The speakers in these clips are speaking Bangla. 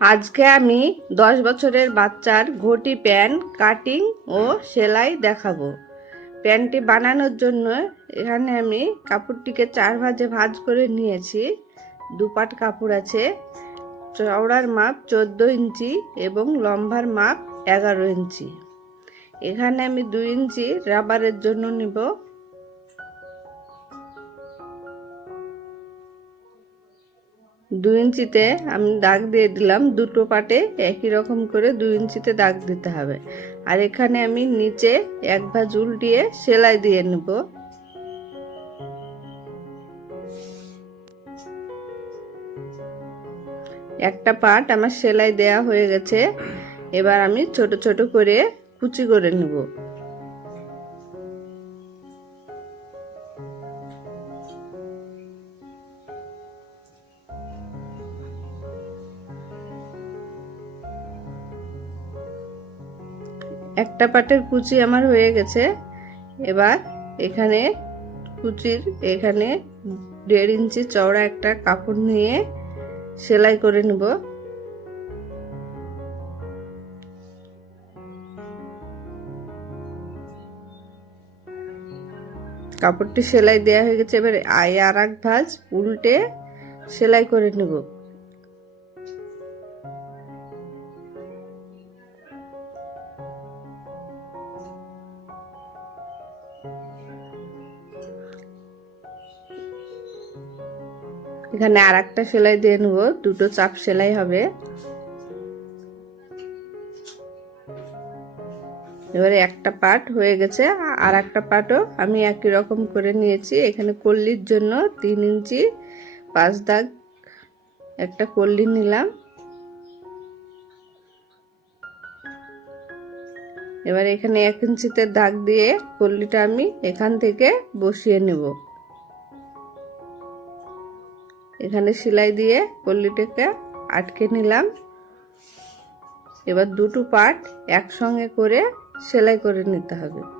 আজকে আমি দশ বছরের বাচ্চার ঘটি প্যান্ট, কাটিং ও সেলাই দেখাবো। প্যান্টটি বানানোর জন্য এখানে আমি কাপড়টিকে চার ভাজে ভাজ করে নিয়েছি। দুপাট কাপড় আছে, চওড়ার মাপ চোদ্দ ইঞ্চি এবং লম্বার মাপ এগারো ইঞ্চি। এখানে আমি দুই ইঞ্চি রাবারের জন্য নিব। দুই ইঞ্চিতে আমি দাগ দিয়ে দিলাম, দুটো পাটে একই রকম করে দু ইঞ্চিতে দাগ দিতে হবে। আর এখানে আমি নিচে এক ভাঁজ উল্টিয়ে সেলাই দিয়ে নেব। একটা পাট আমার সেলাই দেয়া হয়ে গেছে, এবার আমি ছোট ছোট করে কুচি করে নেব। একটা পাটের কুচি আমার হয়ে গেছে। এবার এখানে কুচির এখানে দেড় ইঞ্চি চওড়া একটা কাপড় নিয়ে সেলাই করে নেব। কাপড়টি সেলাই দেওয়া হয়ে গেছে। এবার আয় আর এক ভাঁজ উল্টে সেলাই করে নেব। এখানে আর একটা সেলাই দিয়ে নেব, দুটো চাপ সেলাই হবে। এবারে একটা পার্ট হয়ে গেছে, আর একটা পার্টও আমি একই রকম করে নিয়েছি। এখানে কল্লির জন্য তিন ইঞ্চি পাঁচ দাগ একটা কল্লি নিলাম। এবার এখানে এক ইঞ্চিতে দাগ দিয়ে কল্লিটা আমি এখান থেকে বসিয়ে নেব। এখানে সেলাই দিয়ে পল্লিটাকে আটকে নিলাম। এবার দুটো পার্ট একসঙ্গে করে সেলাই করে নিতে হবে।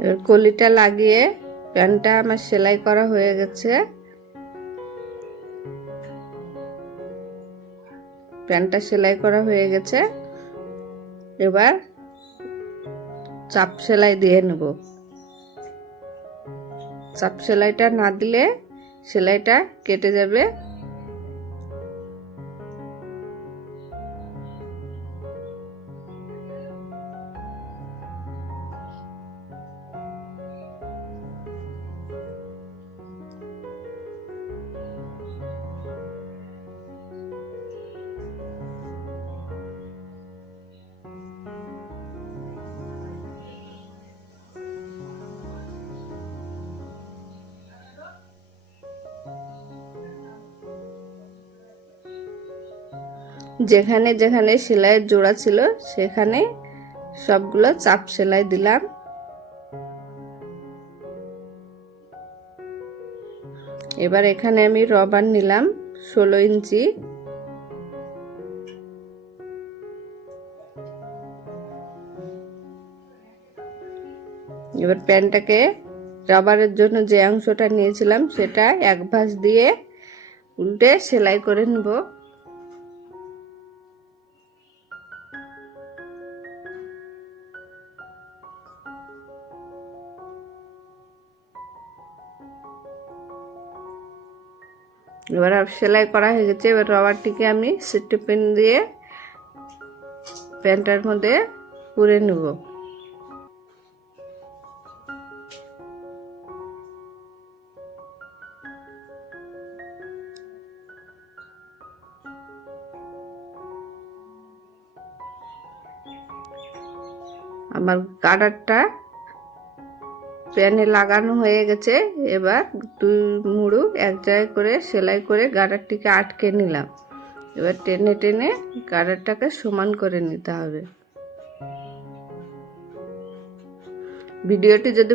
এবার কলিটা লাগিয়ে প্যান্টটা আমার সেলাই করা হয়ে গেছে। প্যান্টটা সেলাই করা হয়ে গেছে। এবার চাপ সেলাই দিয়ে নেব। চাপ সেলাইটা না দিলে সেলাইটা কেটে যাবে। যেখানে যেখানে সেলাইয়ের জোড়া ছিল, সেখানে সবগুলো চাপ সেলাই দিলাম। এবার এখানে আমি রবার নিলাম ষোলো ইঞ্চি। এবার প্যান্টটাকে রাবারের জন্য যে অংশটা নিয়েছিলাম, সেটা এক ভাঁজ দিয়ে উল্টে সেলাই করে নেব। এবার সেলাই করা হয়ে গেছে। এবার রবারটিকে আমি সিট্টি পেন দিয়ে প্যান্টার মধ্যে পুরে নেব। আমার গার্ডারটা প্যানে লাগানো হয়ে গেছে। এবার দুই মুড়ু এক জায়গায় করে সেলাই করে গার্ডারটিকে আটকে নিলাম। এবার টেনে টেনে গার্ডারটাকে সমান করে নিতে হবে। ভিডিওটি যদি